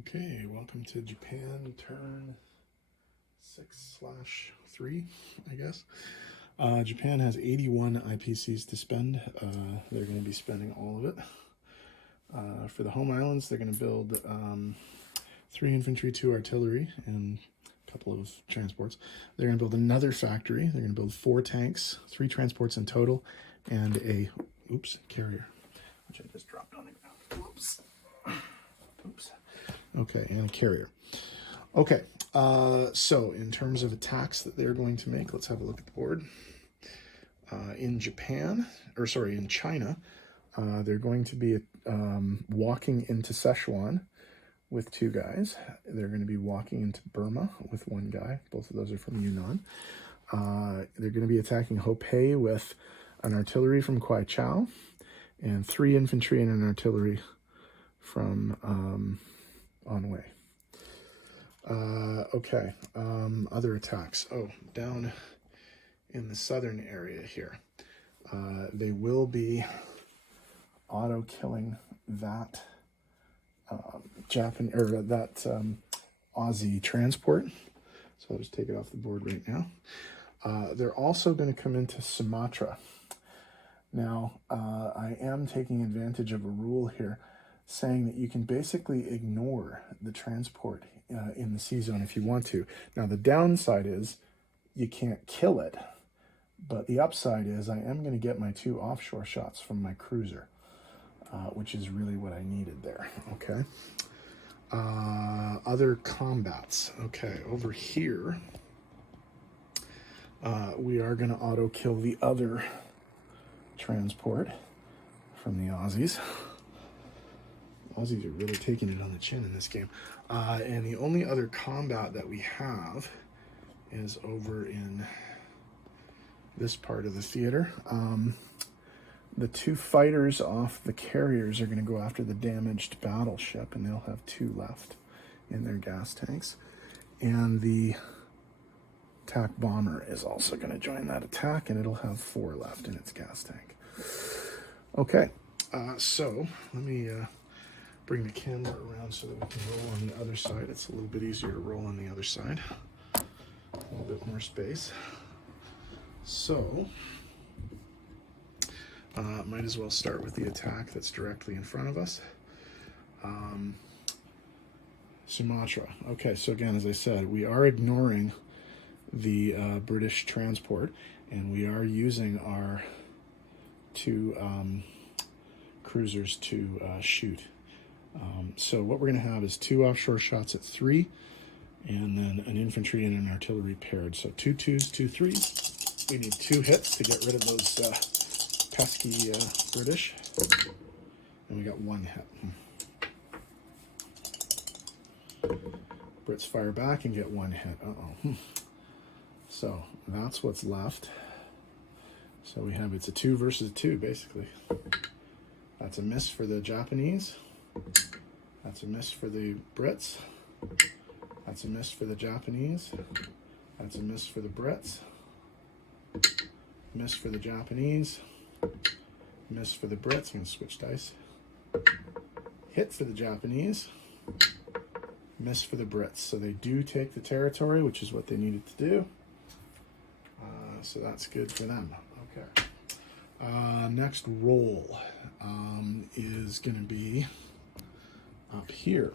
Okay, welcome to Japan turn 6/3, I guess. Japan has 81 IPCs to spend. They're going to be spending all of it. For the home islands, they're going to build 3 infantry, 2 artillery, and a couple of transports. They're going to build another factory. They're going to build 4 tanks, 3 transports in total, and a, carrier, which I just dropped on the ground. Oops. Okay, and a carrier. Okay, so in terms of attacks that they're going to make, let's have a look at the board. In China, they're going to be walking into Sichuan with 2 guys. They're going to be walking into Burma with 1 guy. Both of those are from Yunnan. They're going to be attacking Hopei with an artillery from Kwai Chao and 3 infantry and an artillery from Anhui. Okay, other attacks. Oh, down in the southern area here, they will be auto-killing that Aussie transport. So I'll just take it off the board right now. They're also going to come into Sumatra. Now, I am taking advantage of a rule here saying that you can basically ignore the transport in the C-zone if you want to. Now, the downside is you can't kill it, but the upside is I am going to get my 2 offshore shots from my cruiser, which is really what I needed there, okay? Other combats. Okay, over here, we are going to auto-kill the other transport from the Aussies. Aussies are really taking it on the chin in this game. And the only other combat that we have is over in this part of the theater. The 2 fighters off the carriers are going to go after the damaged battleship, and they'll have 2 left in their gas tanks. And the attack bomber is also going to join that attack, and it'll have 4 left in its gas tank. Okay, so let me bring the camera around so that we can roll on the other side. It's a little bit easier to roll on the other side. A little bit more space. So, might as well start with the attack that's directly in front of us. Sumatra. Okay, so again, as I said, we are ignoring the British transport, and we are using our 2 cruisers to shoot. So what we're going to have is 2 offshore shots at 3, and then an infantry and an artillery paired. So 2 2s, 2 3s. We need 2 hits to get rid of those pesky British. And we got 1 hit. Brits fire back and get 1 hit. Uh-oh. So that's what's left. So we have, it's a 2 versus 2, basically. That's a miss for the Japanese. That's a miss for the Brits. That's a miss for the Japanese. That's a miss for the Brits. Miss for the Japanese. Miss for the Brits. I'm going to switch dice. Hit for the Japanese. Miss for the Brits. So they do take the territory, which is what they needed to do. So that's good for them. Okay. Next roll is going to be up here.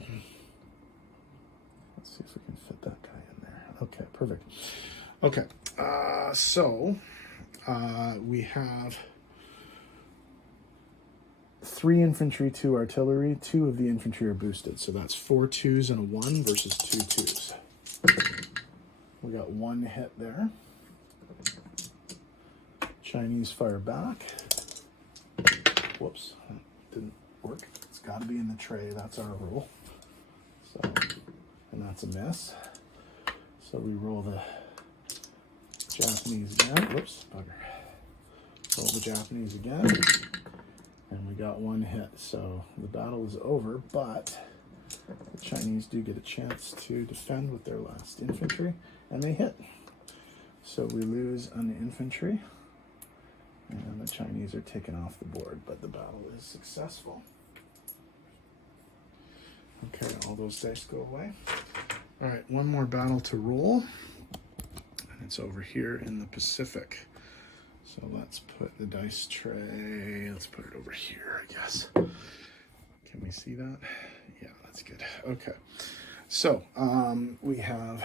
Let's see if we can fit that guy in there. Okay, perfect. Okay, so we have 3 infantry, 2 artillery. 2 of the infantry are boosted, so that's 4 2s and a 1 versus 2 2s. We got 1 hit there. Chinese fire back. Whoops, that didn't work. It's got to be in the tray. That's our rule. So, and that's a miss. So we roll the Japanese again. Whoops, bugger. Roll the Japanese again. And we got 1 hit. So the battle is over, but the Chinese do get a chance to defend with their last infantry, and they hit. So we lose an infantry, and the Chinese are taken off the board, but the battle is successful. Okay, all those dice go away. All right, one more battle to roll, and it's over here in the Pacific. So let's put the dice tray, let's put it over here, I guess. Can we see that? Yeah, that's good. Okay, so we have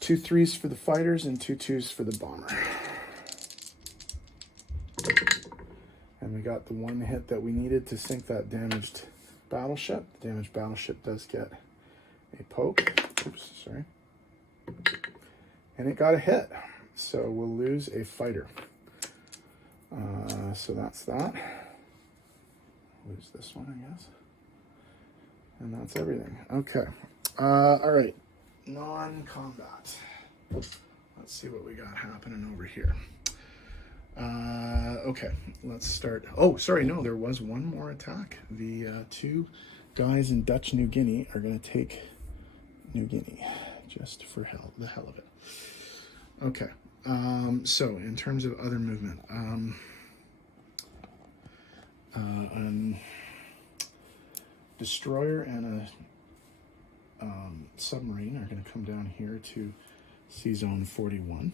2 3s for the fighters and 2 2s for the bomber. And we got the one hit that we needed to sink that damaged battleship. The damaged battleship does get a poke. Oops, sorry. And it got a hit. So we'll lose a fighter. So that's that. Lose this one, I guess. And that's everything. Okay. All right. Non-combat. Let's see what we got happening over here. Okay, let's start. Oh, sorry, no, there was one more attack. The 2 guys in Dutch New Guinea are going to take New Guinea, just for the hell of it. Okay, so in terms of other movement, destroyer and a submarine are going to come down here to Sea Zone 41.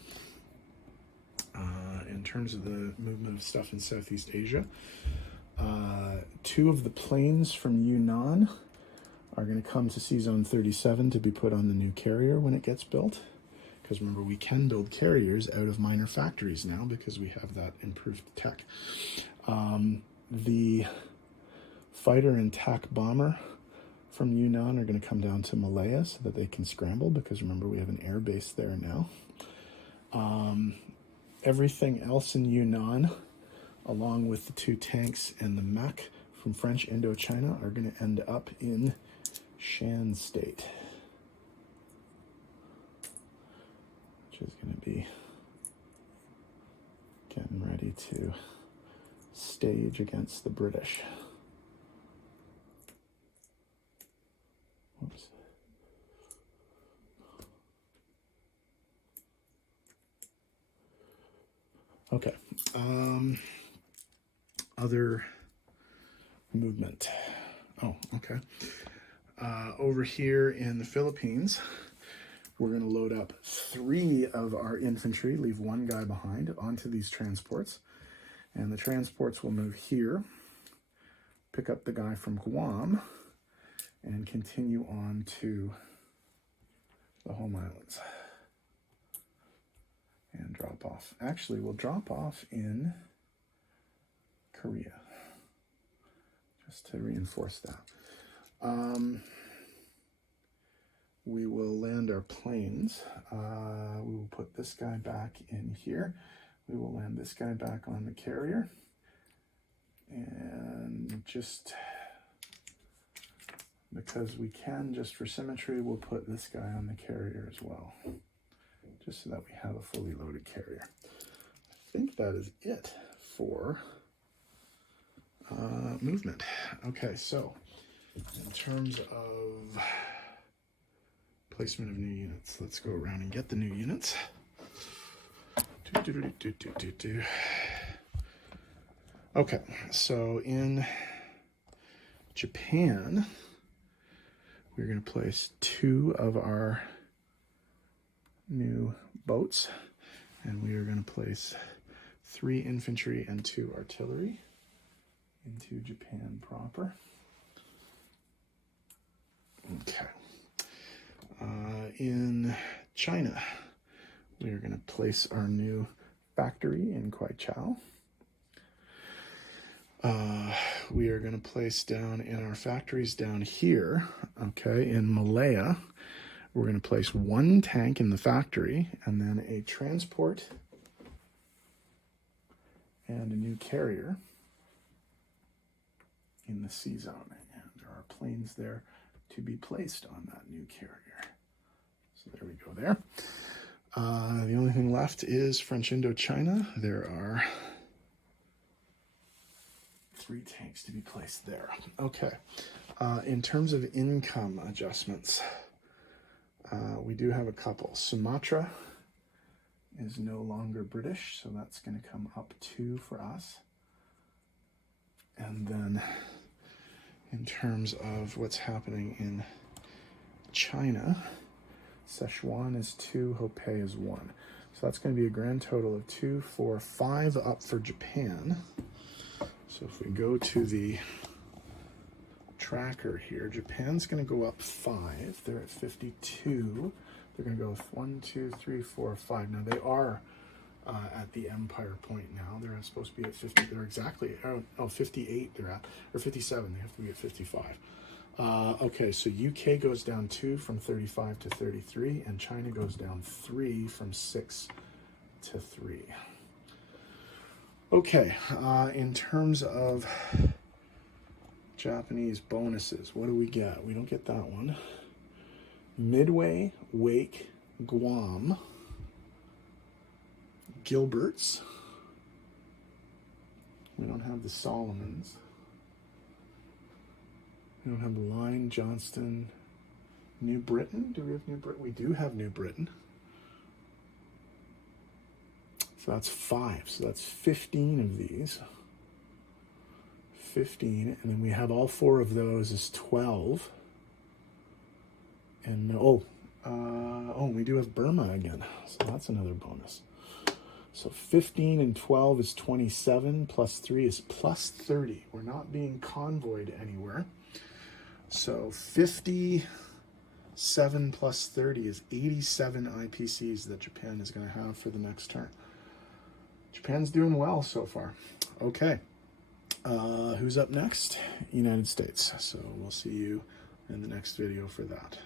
In terms of the movement of stuff in Southeast Asia, 2 of the planes from Yunnan are going to come to Sea Zone 37 to be put on the new carrier when it gets built. Because remember, we can build carriers out of minor factories now because we have that improved tech. The fighter and TAC bomber from Yunnan are going to come down to Malaya so that they can scramble, because remember, we have an air base there now. Everything else in Yunnan, along with the 2 tanks and the mech from French Indochina, are going to end up in Shan State, which is going to be getting ready to stage against the British. Whoops. Okay. Other movement. Oh, okay. Over here in the Philippines, we're going to load up 3 of our infantry, leave 1 guy behind, onto these transports. And the transports will move here, pick up the guy from Guam, and continue on to the home islands. And drop off. Actually, we'll drop off in Korea, just to reinforce that. We will land our planes. We will put this guy back in here. We will land this guy back on the carrier. And just because we can, just for symmetry, we'll put this guy on the carrier as well, just so that we have a fully loaded carrier. I think that is it for movement. Okay, so in terms of placement of new units, let's go around and get the new units. Okay, so in Japan, we're going to place 2 of our new boats, and we are going to place 3 infantry and 2 artillery into Japan proper. Okay. In China, we are going to place our new factory in Kwaichao. We are going to place down in our factories down here, okay, in Malaya, we're going to place 1 tank in the factory and then a transport and a new carrier in the sea zone. And there are planes there to be placed on that new carrier. So there we go there. The only thing left is French Indochina. There are 3 tanks to be placed there. Okay. In terms of income adjustments, we do have a couple. Sumatra is no longer British, so that's going to come up 2 for us. And then in terms of what's happening in China. Sichuan is 2, Hopei is 1. So that's going to be a grand total of 2, 4, 5 up for Japan. So if we go to the tracker here, Japan's going to go up 5. They're at 52. They're going to go with 1, 2, 3, 4, 5. Now they are at the empire point now. They're supposed to be at 50. They're exactly, 58 they're at, or 57. They have to be at 55. Okay, so UK goes down 2 from 35 to 33, and China goes down 3 from 6 to 3. Okay, in terms of Japanese bonuses, what do we get? We don't get that one. Midway, Wake, Guam, Gilberts. We don't have the Solomons. We don't have Line, Johnston, New Britain. Do we have New Britain? We do have New Britain. So that's 5. So that's 15 of these. 15. And then we have all 4 of those is 12. And we do have Burma again. So that's another bonus. So 15 and 12 is 27, plus 3 is plus 30. We're not being convoyed anywhere. So 57 plus 30 is 87 IPCs that Japan is going to have for the next turn. Japan's doing well so far. Okay. Who's up next? United States. So we'll see you in the next video for that.